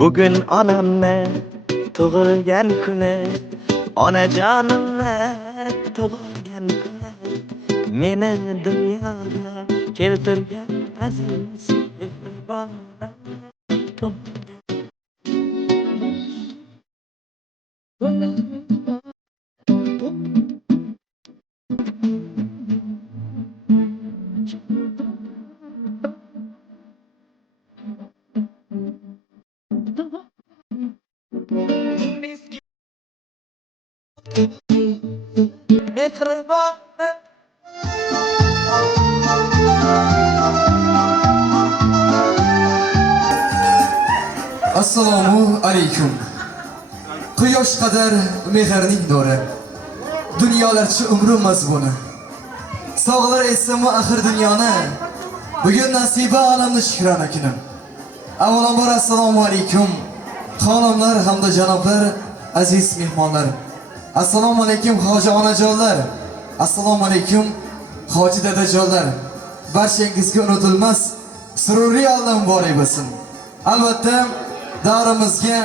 Bugün anamne tug'ilgan kuni, onajonimne tug'ilgan kuni, meni dunyoga keltirgan aziz mehribon mehribon. Assalomu alaykum. Quyosh qadar mehrning nuri, dunyolarcha umrim mazmuni. Sog'lar esimi axir dunyoni, bugun nasiba olamni shukrona kunim. Avvalambor assalomu alaykum xonimlar hamda janoblar, aziz mehmonlar. Assalomu alaykum hoji onajonlar. Assalomu alaykum hoji dadajonlar. Barchangizga unutilmas sururiy olam muborak bo'lsin. Albatta davrimizga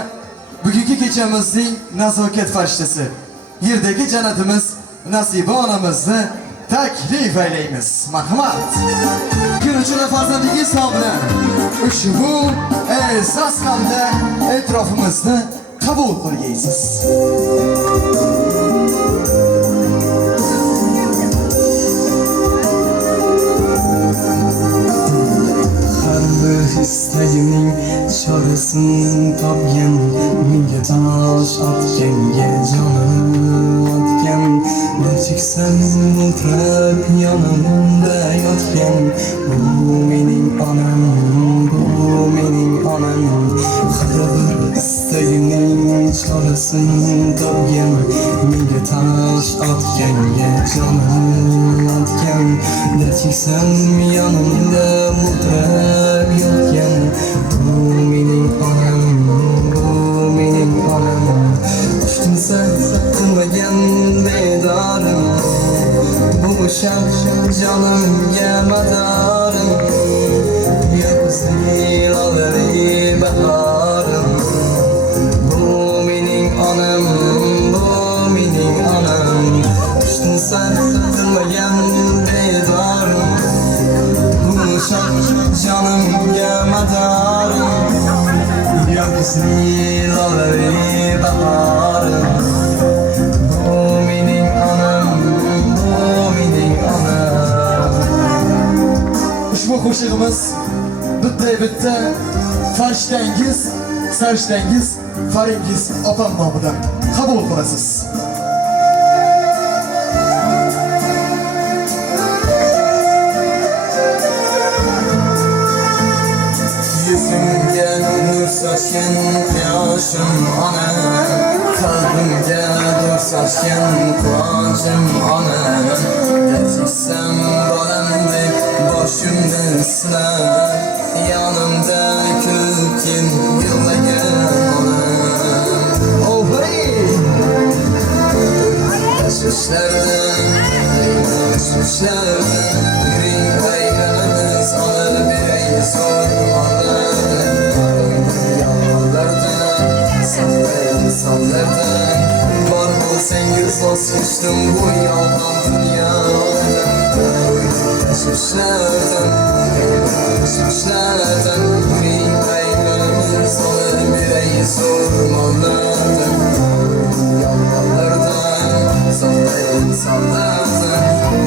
bugungi kechamizning nazokat farishtasi, yerdagi jannatimiz Nasiba onamizni taklif aylaymiz. Marhamat. Kun uchun farzandingiz bilan ushbu e'zoz hamda e'tirofimizni qabul qilgaysiz. İstəyimning çarəsini tapgan, menga tash otganga jonim otgan, nechiksan o'tirib yonimda yotgan, bu mening onam, bu mening onam. Har bir istəyimning çarəsini tapgan, menga tash otganga jonim otgan, nechiksan yonimda o'tirib yotgan, bu mening onam, bu mening onam. Tushunsa qilmagan bedorim, bu sham jonimga madorim, yozgi lolarli bahorim, bu mening onam, bu mening onam. Tushunsa qilmagan bedorim, canımga madarim, yozgi lolarli bahorim, bu mening onam, bu mening onam. Ushbu qo'shig'imiz bitta farishtangiz, sarishtangiz, faringiz opam nomidan qabul qilasiz. Yüzümge nur saçken yaşım ana, kalbimge dur saçken kuvvancım ana. Geçirsem balam deyip başımda ıslar, yanımda külkin yıllagan ana. Oh hey! Taşmışlardan, yüreğim kayganız alır bir sormalardan, yağlardan, sallardan. Var bulsangiz vazgeçtim bu yalan dünyadan. Taşmışlardan, yüreğim kayganız alır bir sormalardan, yağlardan, sallardan.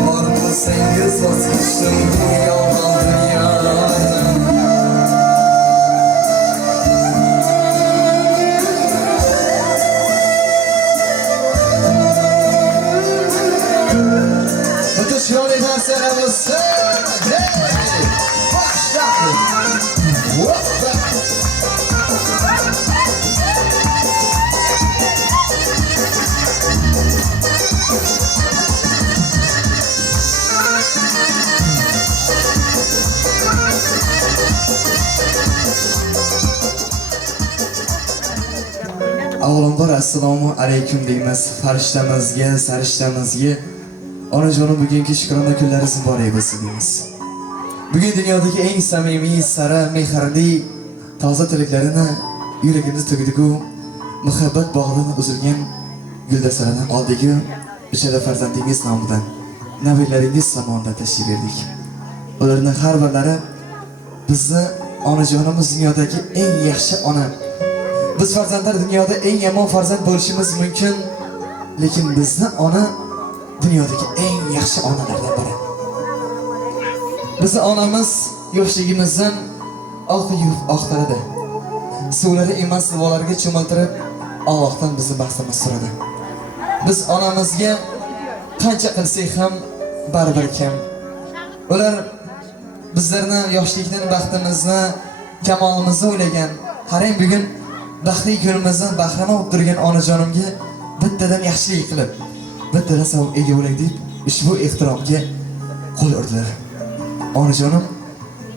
Var bulsangiz vazgeçtim bu yalan dünyadan. Şöyle derslerimiz başladı. Avvalambor assalomu alaykum deymiz farishtamizga, sarishtamizga. Onajonim bugungi shukrona kunlaringiz muborak bo'lsin deymiz. Bugun dunyodagi eng samimiy, sara, mehrli, toza tilaklarini yuragimiz tugdiku muhabbat bog'idan uzilgan guldastalani oldiku uchala farzandingiz nomidan nabiylaringiz tomonidan tashrif berdik. Ularning har birlari bizni onajonimiz dunyodagi eng yaxshi ona. Biz farzandlar dunyoda eng yomon farzand bo'lishimiz mumkin, lekin bizni ona dunyodagi eng yaxshi onalardan biri. Bizni onamiz yoshligimizdan oqtaradi. Suvlari emas duolarga cho'miltirib, Allohdan bizni baxtimiz so'radi. Biz onamizga qancha qilsak ham baribir kam. Ular bizlarni yoshlikdan baxtimizni, kamolimizni o'ylagan. Qarang, bugun baxtli kunimizdan bahramand bo'lib turgan onajonimga bittadan yaxshilik qilib, bittadan savob ega bo'laylik deb ushbu ehtiromga qo'l urdilar. Onajonim,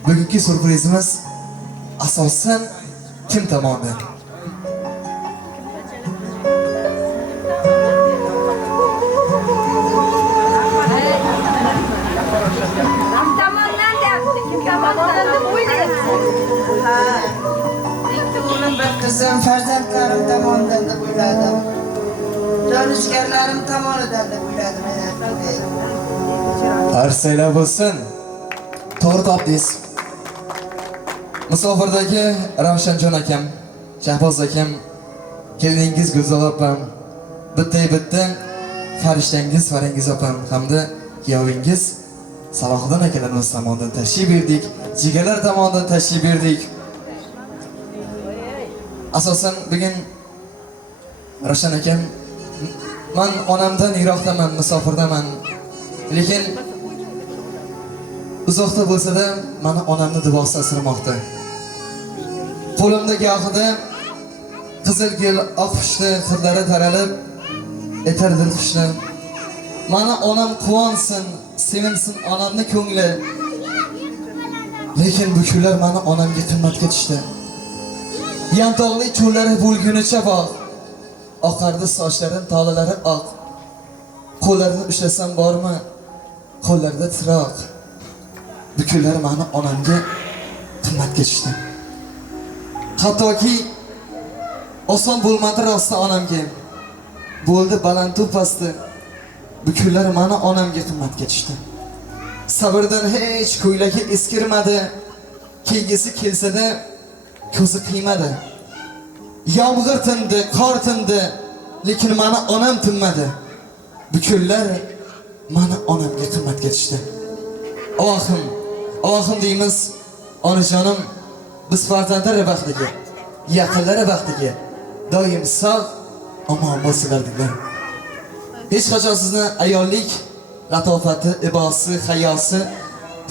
bugungi surprizimiz asosan kim tomonidan? Kızım, farzandlarim tomonidan deb o'yladim. Jonishgarlarim tomonidan deb o'yladim. Arsaylar bo'lsin. To'g'ri topdingiz. Musofirdagi Ravshanjon akam, Shahboz akam, keliningiz Gulzor opam, bitta farishtangiz Farangiz opam hamda kuyovingiz Salohiddin akalarimiz tomonidan tashrif berdik. Jigarlar tomonidan tashrif berdik. Asosan bugun Ravshan akam, men onamdan yiroqdaman, musofirdaman. Lekin uzoqda bo'lsa-da, meni onamni duosi asramoqda. Qo'limdagi gohida qizil gul oqishdi, hidlari taralib, etardi qushni. Meni onam quvonsin, sevinsin onamni ko'ngli. Lekin bu kunlar meni onamga qimmatga tushdi. Yantoqli cho'llari bo'lgunicha bog', oqardi sochlarining tolalari oq. Qo'llarini ushlasam bormi? Qo'llarida tiroq. Bu kunlar meni onamga qimmatga tushdi. Hattoki oson bo'lmadi rosti onamga. Bo'ldi baland pasti. Bu kunlar meni onamga qimmatga tushdi. Sabrdan hech ko'ylagi eskirmadi. Kengisi kelsa-da ko'zi qiymadi. Yomg'ir tindi, qor tindi, lekin meni onam tinmadi. Bu kunlar meni onamga qimmatga tushdi. Allohim deymiz, onajonim, biz farzandlar baxtiga, yaqinlari baxtiga doim sog', omon bo'lsinlar dedilar. Hech qachon sizni ayollik latofati, ibosi, hayosi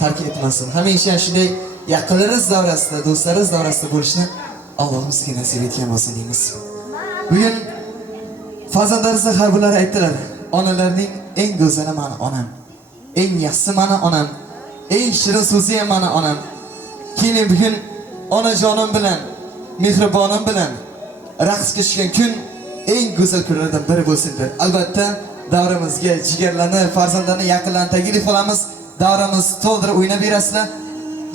tark etmasin. Hamisha shunday yaqinlaringiz davrasida, do'stlaringiz davrasida bo'lishni Alloh sizga nasib etgan bo'lsin deymiz. Bugun farzandlarimizga har birlari aytdilar, onalarning eng go'zali meni onam, eng yaxshisi meni onam, eng shirin so'zi ham meni onam. Keyin bugun onajonim bilan, mehribonim bilan raqsga tushgan kun eng go'zal kunlardan biri bo'lsin deb. Albatta, davrimizga jigarlarni, farzandlarni yaqinlarni taklif qilamiz. Davramiz to'ldirib o'ynab berasizlar.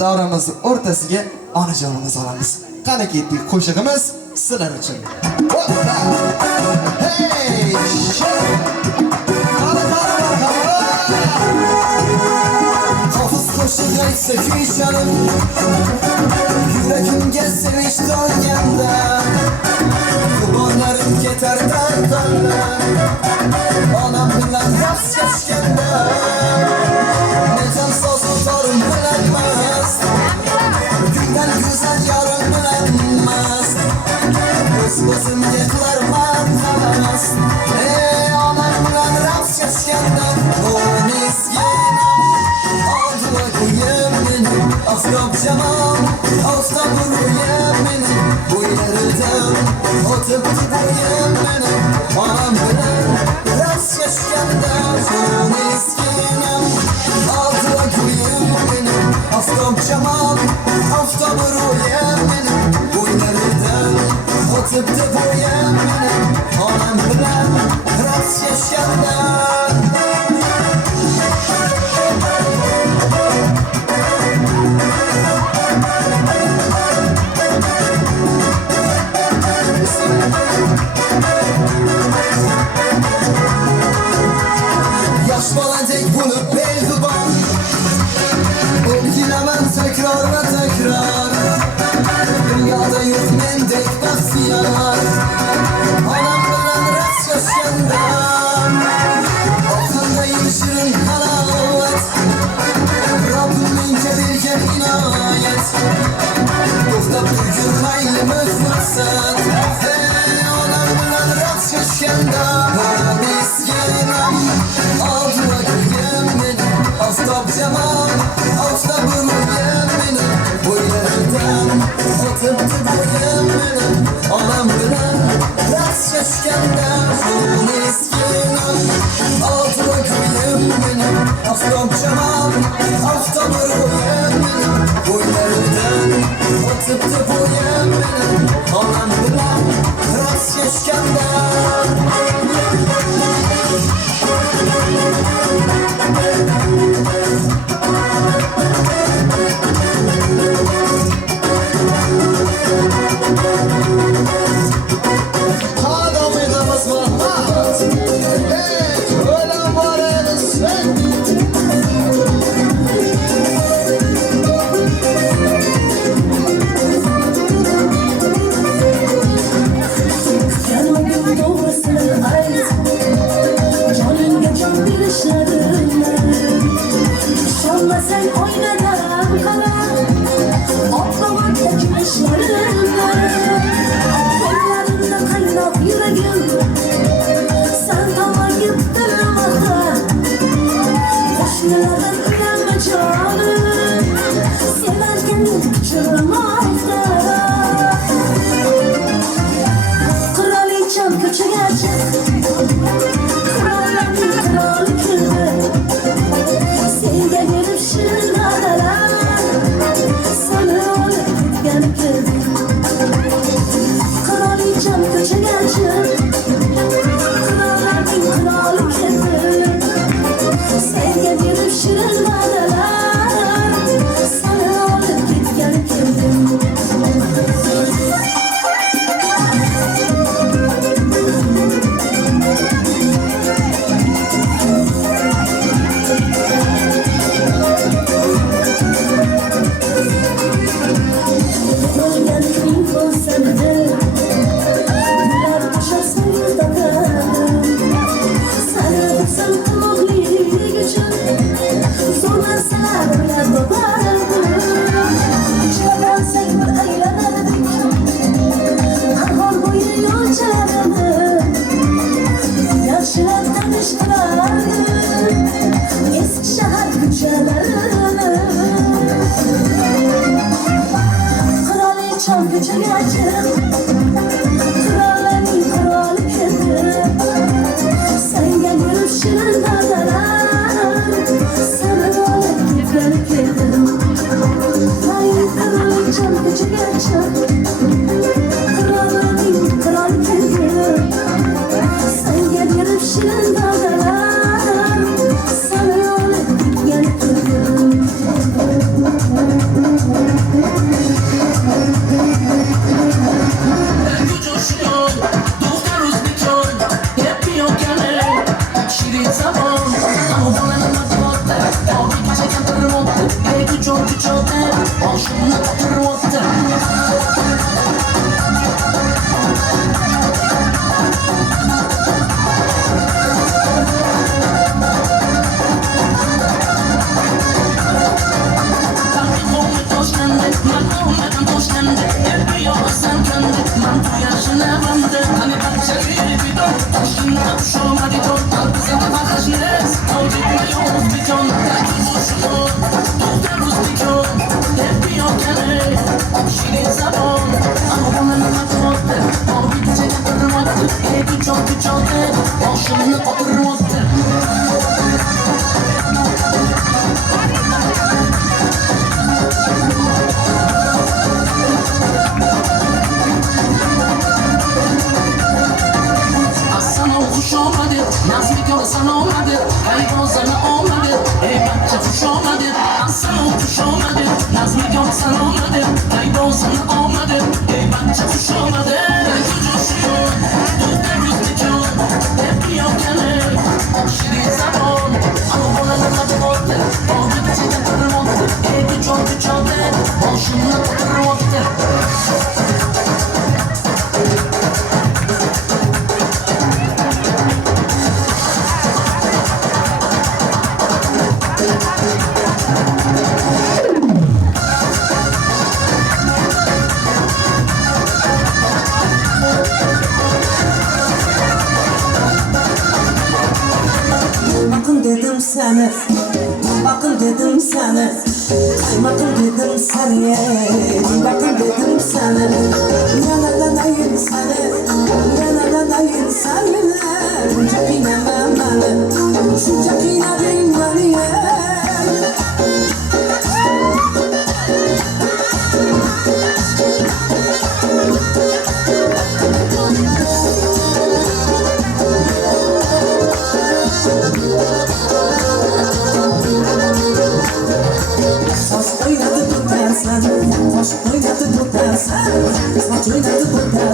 Davramiz o'rtasiga onajonimiz olamiz. Qani ketdik, qo'shig'imiz sizlar uchun. Hey! Hafız qo'shiq aytsa kuyishanim, yuragimga sevinch dolganda, qurbonlarim ketar taqdirda, onam bilan raqs chashganda, mezon so'zu torim bilan mast, guldan go'zal yorim bilan mast, o'z-o'zimga qilarman havas, onam bilan raqs chashganda, Oftob jamon, oftob ruhim mening, bo'ylaridan o'tibdi bo'yim mening, onam bilan raqs chashganda, miskinam, oldi kuyim mening, oftob jamon, oftob ruhim mening, bo'ylaridan o'tibdi bo'yim mening, onam bilan raqs chashganda. geçkende Şunun eskinan Altıma gülüm benim Aftab cemam Aftab ırgıyım benim Boylarından Atıp da boyum benim Anam bilen Rast geçkende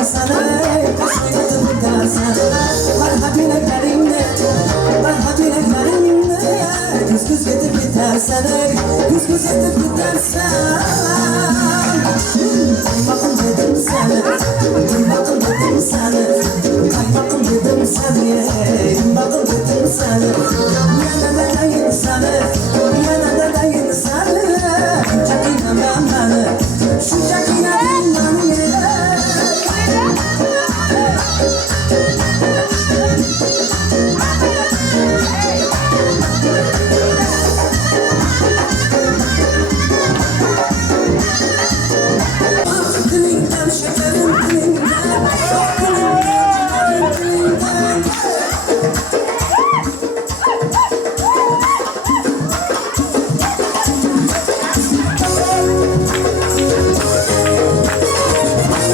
bitersen kış yetip bitersen Merhab yüreklerimde Merhab yüreklerimde Güz güz yetip bitersen Güz güz yetip bitersen Kaymakım dedim seni Kaymakım dedim seni Kaymakım dedim seni Kaymakım dedim seni Yana da değil seni Yana da değil seni Çekine ben beni Şu çekine ben beni Dilinden şekerim dilinden Dilinden dilinden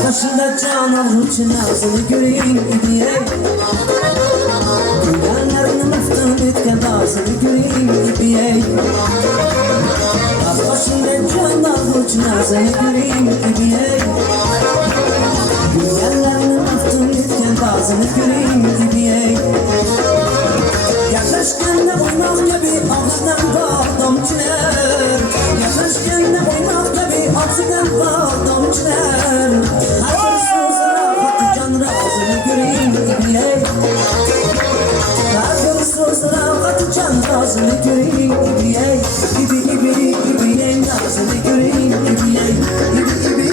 Başında can avuç nazını göreyim diye Günlerlerini müftün etken ağzını göreyim diye Başında can avuç nazını göreyim diye Günlerlerini müftün etken ağzını göreyim diye Yaklaşkanda oynak gibi ağzından bağlam çiner Yaklaşkanda oynak gibi ağzından bağlam çiner Her bir sözüne Hatican razını göreyim diye Her bir sözüne Hatican razını göreyim diye Gibi gibi gibi nazını göreyim diye Gibi gibi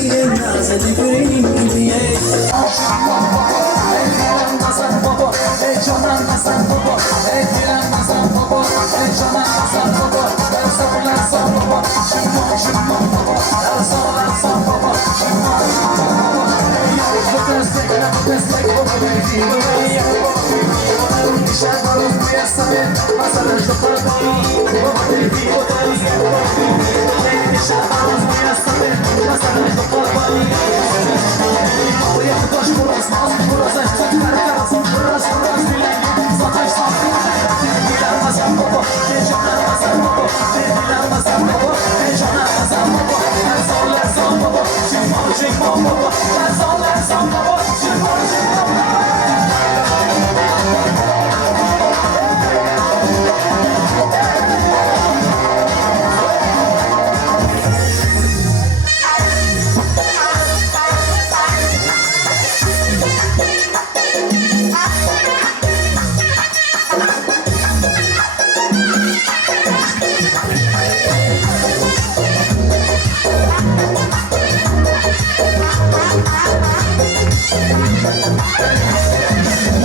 gibi nazını göreyim diye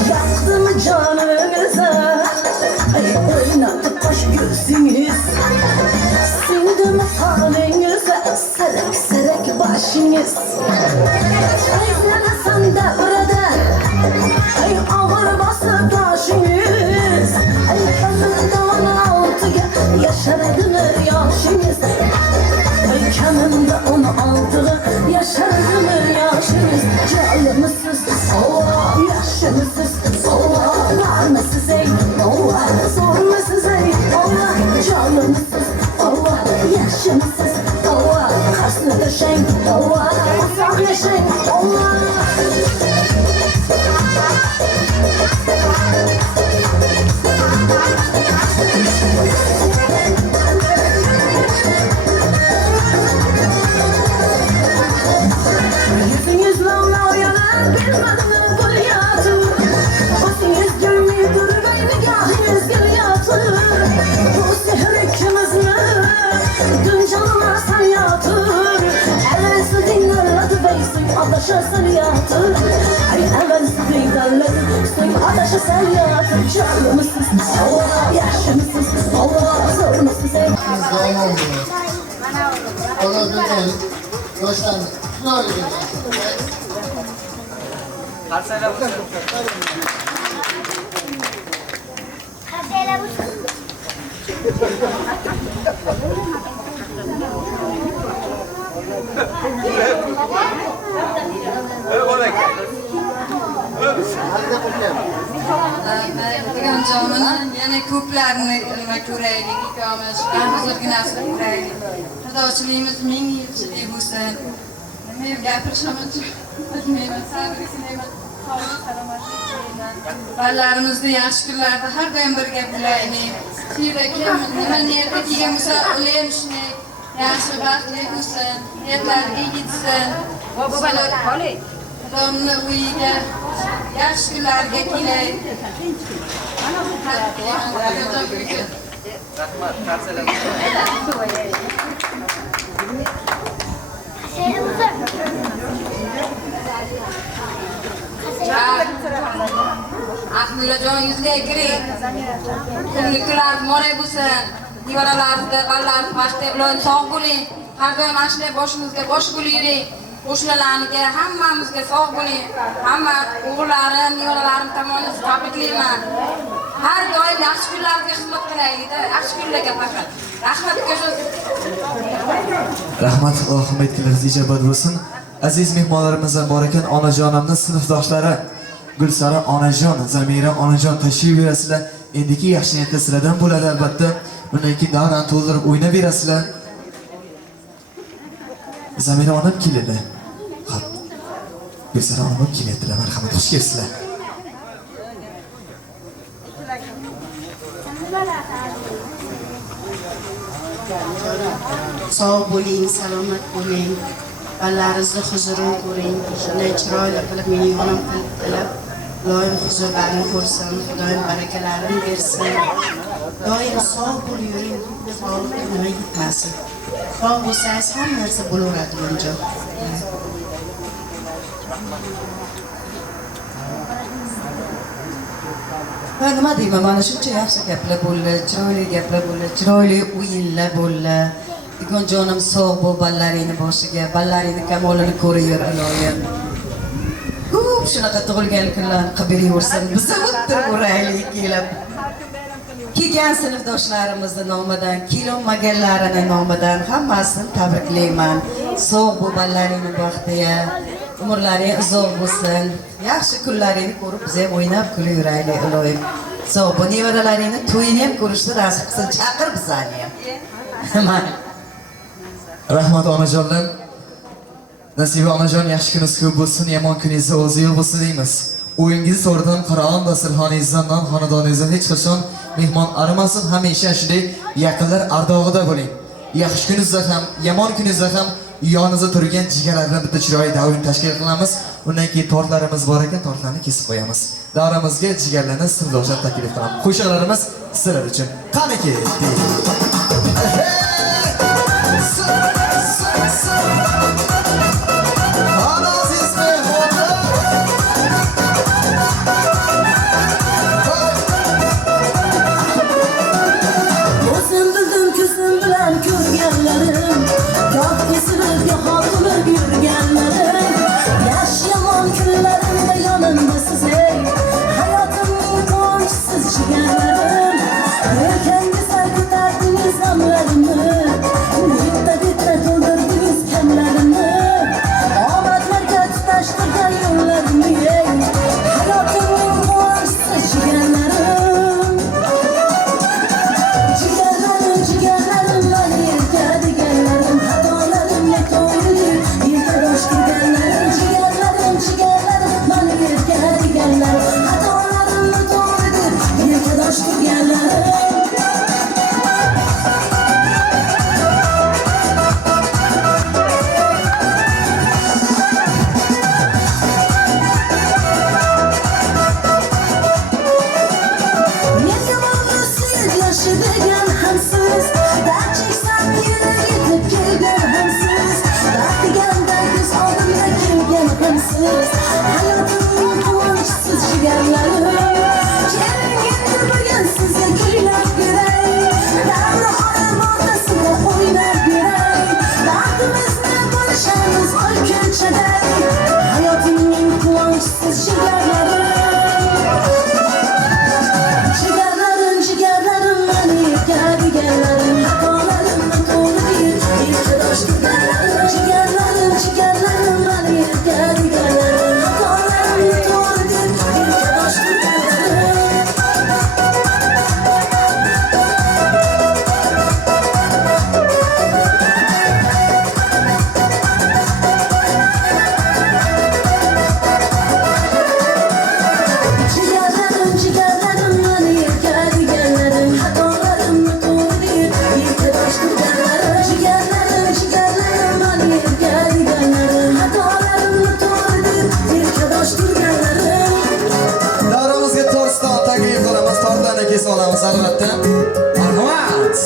Baktım canınıza Ay oynadı baş gözünüz Sindim halinize Serek serek başınız Ay sen de burada Ay ağır bası taşınız Ay kanından altıya Yaşaradı mı yaşınız Ay kanında onu aldı Yaşaradı mı yaşınız Canlımısız Allah yaşımısız Allah varmısız ey Allah sormasız ey Allah canlımısız Allah yaşımısız Allah karşısına düşen Allah uzaklaşan Allah Yüzünüz lavlav yanar bilmedim kulyatı Başınız görmüyor beni gahiniz gülüyatı Bu sihir ikimiz mi? Dün canıma sen yatır Evvelsi dinlerledi beysin adaşa sen yatır Ay evvelsi dinlerledi beysin adaşa sen yatır Canlımısız Allah yaşımısız Allah zormasız ey Ona dönelim. Baştan. Şuna öyle dönelim. Degan jonini yana ko'plarni ko'raylik ikkomiz hozirgi narsa ko'raylik xudochiligimiz ming yilchilik bo'lsin nima gapirishim Bilmayman, sabringiz ne'mat, sog'lik, salomatlik tilayman. Ballarimizni yaxshi kunlarda har doim birga bilaylik. Kimda kim nima niyatga kelgan bo'lsa, ular shunday yaxshi baxtli bo'lsin, niyatlariga yetsin. Xudomni uyiga yaxshi kunlarga kelay. Rahmat, qarsalar. Ahmirajon yuzga kiring. Kunliklar moray bo'lsin. Nevaralaringizni, ballarni baxtli bilan sog' bo'ling. Har doim ashulay boshimizga bosh bo'lib yuring. Qo'shnilarga, hammamizga sog' bo'ling. Hamma o'g'illarim, nevaralarim tomonidan tabriklayman. Har doim yaxshi kunlarga xizmat qilaylik-da. Yaxshi kunlarga faqat. Rahmat ko'rsin. Rahmat, Allohim aytganlaringiz ijobat bo'lsin. Aziz mehmonlarimizdan bor ekan, onajonimning sinfdoshlari Gulsara onajon, Zamira onajon tashrif buyurasizlar. Endiki yaxshi niyatda sizlardan bo'ladi albatta. Bundan keyin davrani to'ldirib o'ynab berasizlar. Zamira onam keladi. Xo'p. Gulsara onam kelyaptilar. Marhamat, xush kelibsizlar. Sog' bo'ling, salomat bo'ling. Ballaringizni huzurini ko'ring. Shunday chiroyli qilib mening yonimga qilib, doim huzurlarni ko'rsin, doim barakalarini bersin. Doim sog' bo'lib yuring, sog'likka nima yetmasin. Sog' bo'lsangiz hamma narsa bo'laveradi buncha. Ben nima deyman, mana shuncha yaxshi gaplar bo'ldi, chiroyli gaplar bo'ldi, chiroyli o'yinlar bo'ldi. Bugun jonim sog' bo'l, ballaringni boshiga, ballaringni kamolini ko'rayur iloyim. Ko'p shunaqa tug'ilgan kunlarni qilib beraversin, biz o'tirib kelib. Kelgan sinfdoshlarimizni nomidan, kelolmaganlarini nomidan hammasini tabriklayman. Sog' bo'l, ballaringni baxtiga, umrlaring uzoq bo'lsin. Yaxshi kunlaringni ko'rib biz ham o'ynab kulib yuraylik iloyim. Sog' bo'l, nevaralaringni to'yini ham ko'rishni nasib qilsin, chaqir bizlarni ham. Rahmat onajonlar. Nasiba onajon yaxshi kuningiz ko'p bo'lsin, yomon kuningiz o'zi yo'q bo'lsin deymiz. O'yingizni so'rdan Qur'on dasturxoningizdan, non xonadoningizdan hech qachon mehmon arimasin, hamisha shunday yaqinlar ardog'ida bo'ling. Yaxshi kuningizda ham, yomon kuningizda ham yoningizda turgan jigarlardan bitta chiroyli davr tashkil qilamiz. Undan keyin tortlarimiz bor ekan, tortlarni kesib qo'yamiz. Davramizga jigarlarni sirdoshlar taklif qilamiz. Qo'shiqlarimiz sizlar uchun. Qani ketdik. O'zim bildim ko'zim bilan ko'rganlarim, goh esilib, goh qo'lib yurganlarim. Yaxshi yomon kunlarimda yonimda siz ey, hayotimning quvonchsiz jigarlarim. Yelkamga sal ko'tardingiz g'amlarimni, olamiz albatta. Marhamat.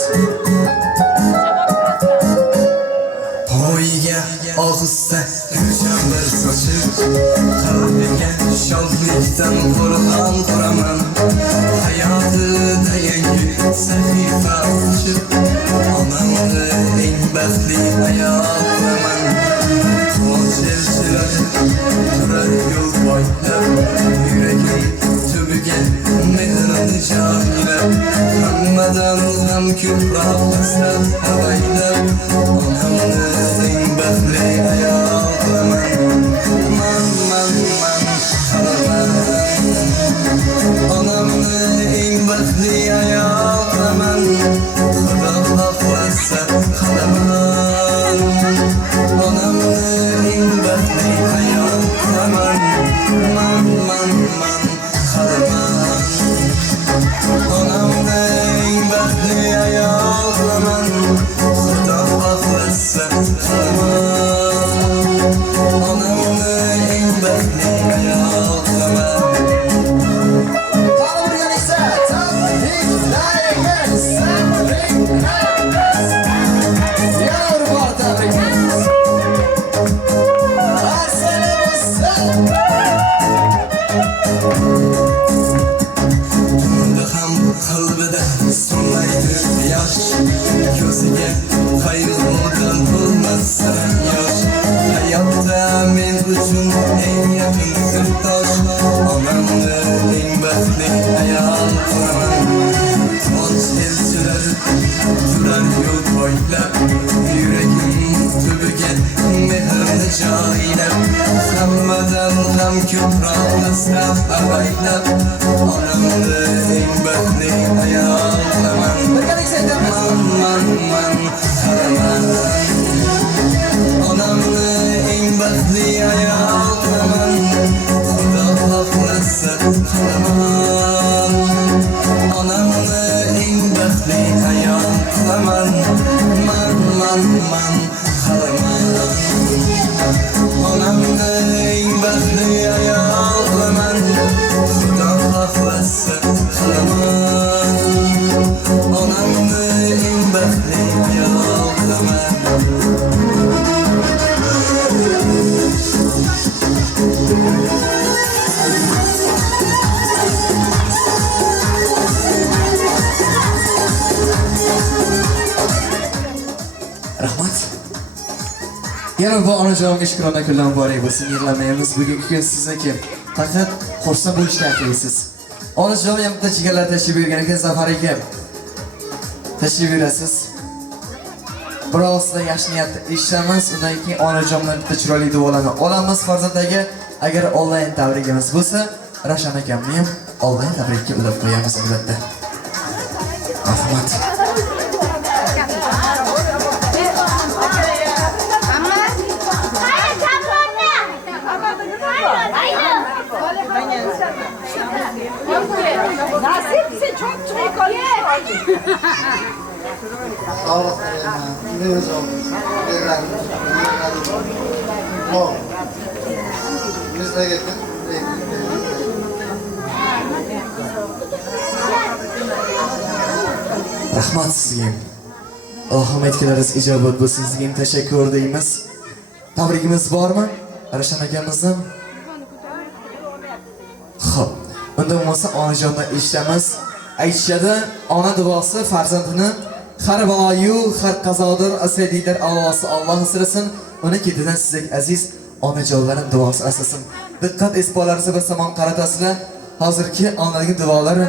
Poyga og'izda gulchambar sochib, qalbiga shodlikdan qur'on quraman. Hayotida yangi sahifa ochib, onamni eng baxtli ayol qilaman. Quvonch elchilari turar yo'l boylab, yuragim tubiga mehrini joylab, hammadan ham ko'proq istab avaylab, onamni eng baxtli ayol qilaman. Man qalaman, onamni eng baxtli ayol qilaman. Xudo xohlasa qalaman, onamni eng baxtli ayol qilaman. Man qalaman, onamni eng baxtli ayol qilaman. Xudo xohlasa qalaman, onamni eng baxtli ayol qilaman. Qalbida so'nmaydi yosh, ko'ziga qayg'udan bo'lmasdan yosh. Hayotda men uchun eng yaqin sirdosh, onamni eng baxtli ayol qilaman. Quvonch elchilari turar yo'l boylab, yuragim tubiga mehrini joylab, hammadan ham ko'proq istab avaylab, onamni eng baxtli ayol qilaman. Man qalaman, onamni eng baxtli ayol qilaman. Xudo xohlasa qalaman, onamni eng baxtli ayol qilaman. Man qalaman, onamni eng baxtli ayol qilaman. Xudo xohlasa qalaman, onamni eng baxtli ayol qilaman. Rahmat. Yana bu onajonimga shukrona kunlar muborak bo'lsin. Yig'lamaymiz. Bugungi kun sizniki. Faqat xursand bo'lishni aytasiz. Onajonim ham bitta jigarlar tashib bergan ekan, Zafar aka. Tashib berasiz. Birozda yaxshi niyatda eshitamiz. Undan keyin onajonlar bitta chiroyli duolarni olamiz farzandaga. Agar onlayn tabrigimiz bo'lsa, Ravshan akamni ham onlayn tabrikka ulab qo'yamiz albatta. Rahmat. Nasipse çok çok Sağlık dilerim. Ne olsun? O. Biz ne getir? Rahmat sizga. Allohim aytganlaringiz ijobat bo'lsin. Sizga ham tashakkur deymiz. Tabrigimiz bormi? Ravshan akamizdan? Xo'p. Unda bo'lmasa onajondan eshitamiz. Aytishadi, ona duosi farzandini har baloyu har qazodan asraydilar Alloh Alloh asrasin. Uni ketidan sizga aziz onajonlarning duosi asasin. Diqqat e'tiborlaringizni bir tomon qaratasizlar. Hozirgi onalarning duolari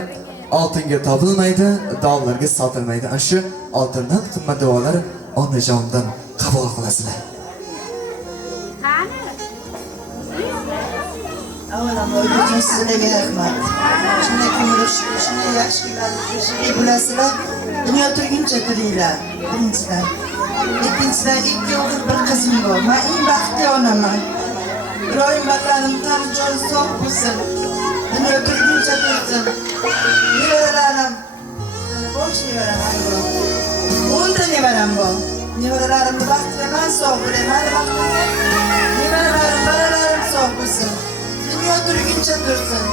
oltinga topilmaydi, dollarga sotilmaydi. Ana shu oltindan qimmat duolar onajondan qabul qilasizlar. Avvalambor uchun sizlarga rahmat. Shunday ko'ngil shunday yaxshi kunlarni bilasizlar. Dunyo turguncha turinglar. Birinchidan. Ikkinchidan, 2 o'g'il bir qizim bor. Men eng baxtli onaman. Iroyim vatanim tan joyi sog' bo'lsin. Dunyo turguncha tursin. Nevaralarim. Bosh nevaralar bor. 10 ta nevaram bor. Nevaralarimni baxtiman, sog' bo'laman. Nevaralarim, bolalarim sog' bo'lsin. Dunyo turguncha tursin.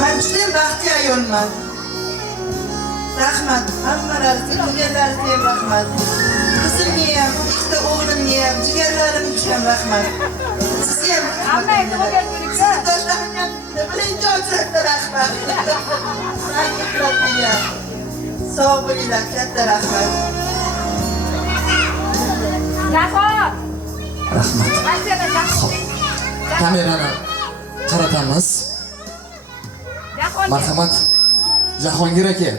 Men juda baxtli ayolman. Rahmat, hammalariga, jigarlariga ham rahmat. Qizimga ham, ikkita o'g'limga ham, jigarlarimga ham rahmat. Sizga ham rahmat. Sizdoshlarimga birinchi ochrakda rahmat. Sog' bo'linglar, katta rahmat. Rahmat. Kamerani qaratamiz. Marhamat. Jahongir aka.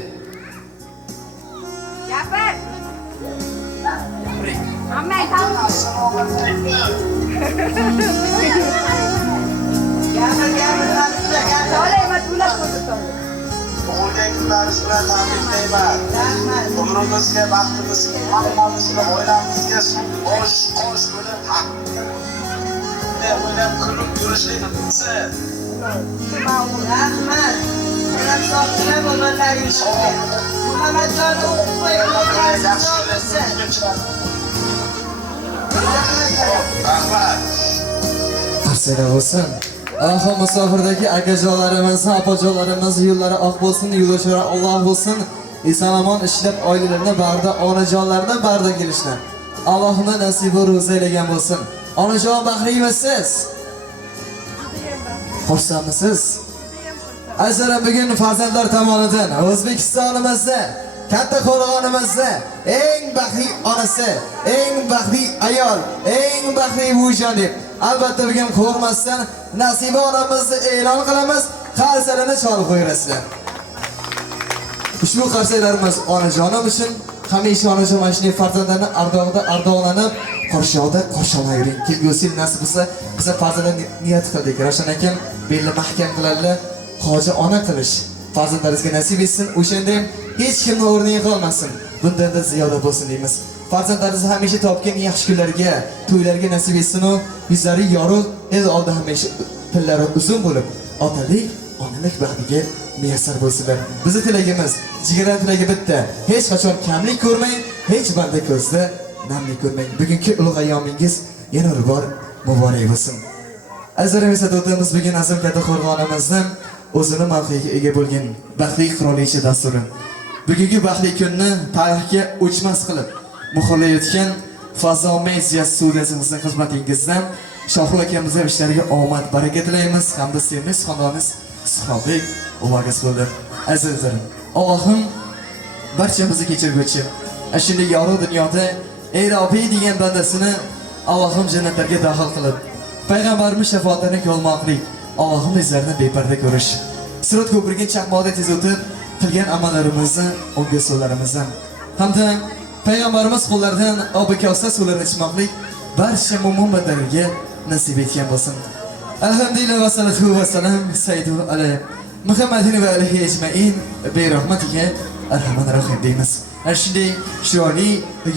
Gapir. Ammay tamam. Tug'ilgan kunlaringiz bilan tabriklayman. Umrimizga, baxtimizga, hammamizga, oilamizga bosh bo'lib o'ynab kulib yurishlik qilsin. Rahmat. Ular sog'lom bo'lganlaringiz. Muhammadjon o'qib qo'yganlaringiz sog' bo'lsin. Rahmat. Tavsiya bo'lsin. Alloh musofirdagi akajonlarimiz, opajonlarimiz yo'llari oq bo'lsin, yo'lovchilar Alloh bo'lsin. Eson-omon ishlab oilalarni barda, onajonlarni barda kelishlar. Allohning nasibi ro'za aylagan bo'lsin. Onajon baxtlimisiz? Xursandmisiz? Azizlar, bugun farzandlar tomonidan O'zbekistonimizda, katta qo'rg'onimizda eng baxtli onasi, eng baxtli ayol, eng baxtli buvijon deb albatta bugun ko'rmasdan Nasiba onamizni e'lon qilamiz. Qarsalarni chalib qo'yasizlar. Ushbu qarsaklarimiz onajonim uchun hamisha onajon mashina farzandlarni ardog'lanib, Qo'rshovda qo'shilmay yuring. Kelgusi nasib bo'lsa, biz farzandlarni niyat qildik. Ravshan akam belni mahkam qiladilar. Hoji ona qilish farzandlaringizga nasib etsin. O'shanda ham hech kimni o'rniga qolmasin. Bundan-da ziyoda bo'lsin deymiz. Farzandlaringiz hamisha topgan yaxshi kunlarga, to'ylarga nasib etsin. Yuzlari yorug', el oldi hamisha tillari uzun bo'lib, otalik, onalik baxtiga muyassar bo'lsinlar. Bizning tilagimiz, jigarlar tilagi bitta. Hech qachon kamlik ko'rmang, hech banda ko'zda namlik ko'rmang. Bugungi ulug' ayyomingiz yana bir bor muborak bo'lsin. Azizlarim, eslatuvimiz bugun Azim katta qo'rg'onimizdan o'zini mavqeiga ega bo'lgan baxtli qirolicha dasturi. Bugungi baxtli kunni tarixga o'chmas qilib muhrlayotgan Fazo Media studiyamizning xizmatingizdan Shohruh akamizning ishlariga omad, baraka tilaymiz hamda sevimli xonadonimiz Suhrobbek uvagas bo'ldi. Azizlarim, Allohim barchamizni kechirguvchi, shunday yorug' dunyoda ey Robbiy degan bandasini Allohim jannatlarga daxil qilib, payg'ambarimiz shafoatini ko'rmoqlik, Allohim izlarini beparda ko'rish. Sirat ko'pirgan chaqmoqda tez o'tib qilgan amallarimizni, o'nga so'zlarimizdan hamda payg'ambarimiz qo'llaridan obi-kosa suvlarni ichmoqlik barcha mo'min bandalarga nasib etgan bo'lsin. Alhamdulillah va salatu va salam sayyidu ala Muhammadin va alihi ajmain bi rahmatiga arhamar rahim deymiz. Shunday chiroyli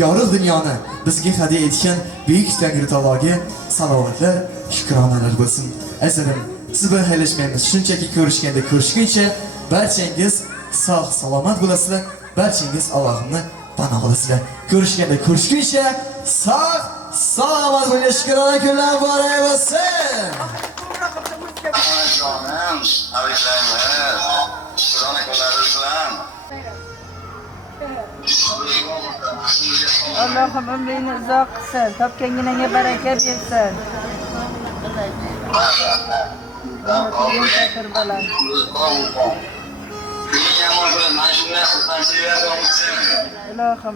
yorug' dunyoni bizga hadya etgan buyuk Tangri taologa salovatlar, shukronalar bo'lsin. Azizim, siz bilan xayrlashmaymiz. Shunchaki ko'rishguncha barchangiz sog' salomat bo'lasizlar. Barchangiz Allohni panoh olasizlar. Ko'rishguncha sog' salomat bo'ling. Shukrona kunlar muborak bo'lsin. Onajonim, tabriklaymiz. Shukrona kunlaringiz bilan. Allohim umringni uzoq qilsin, topganginangga baraka bersin. Ilohim.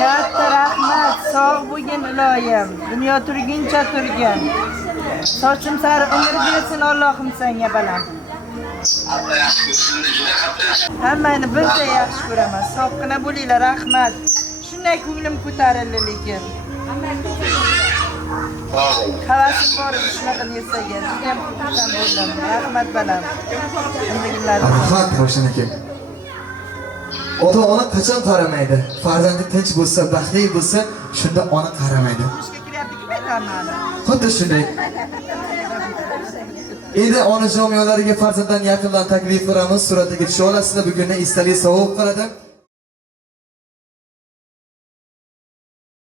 Katta rahmat, sog' bo'lgin iloyim. Dunyo turguncha turgin. Sochim sari umr bersin Allohim senga baland. Hammani birday yaxshi ko'raman. Sog'gina bo'linglar, rahmat. Shunday ko'nglim ko'tarildi lekin. Havasim bor shunaqa narsaga. Judayam xursand bo'ldim. Rahmat balam. Rahmat Ravshan aka. Ota-ona qachon qaramaydi? Farzandi tinch bo'lsa, baxtli bo'lsa, shunda ona qaramaydi. Xuddi shunday. Endi onajon yonlariga farzanddan yaqindan taklif qilamiz. Suratga tusha olasizlar. Bugunni esdalik sovg'a qiladi.